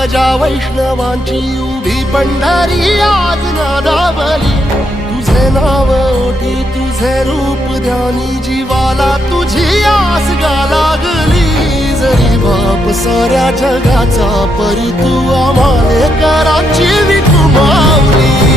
ध्वजा वैष्णवांची उभी पंढरी आज नादावली, तुझे नाव ओठी तुझे रूप ध्यानी, जीवाला तुझी आस गा लागली। जरी बाप साऱ्या जगाचा परी तू आम्हाले कराची विठू माऊली।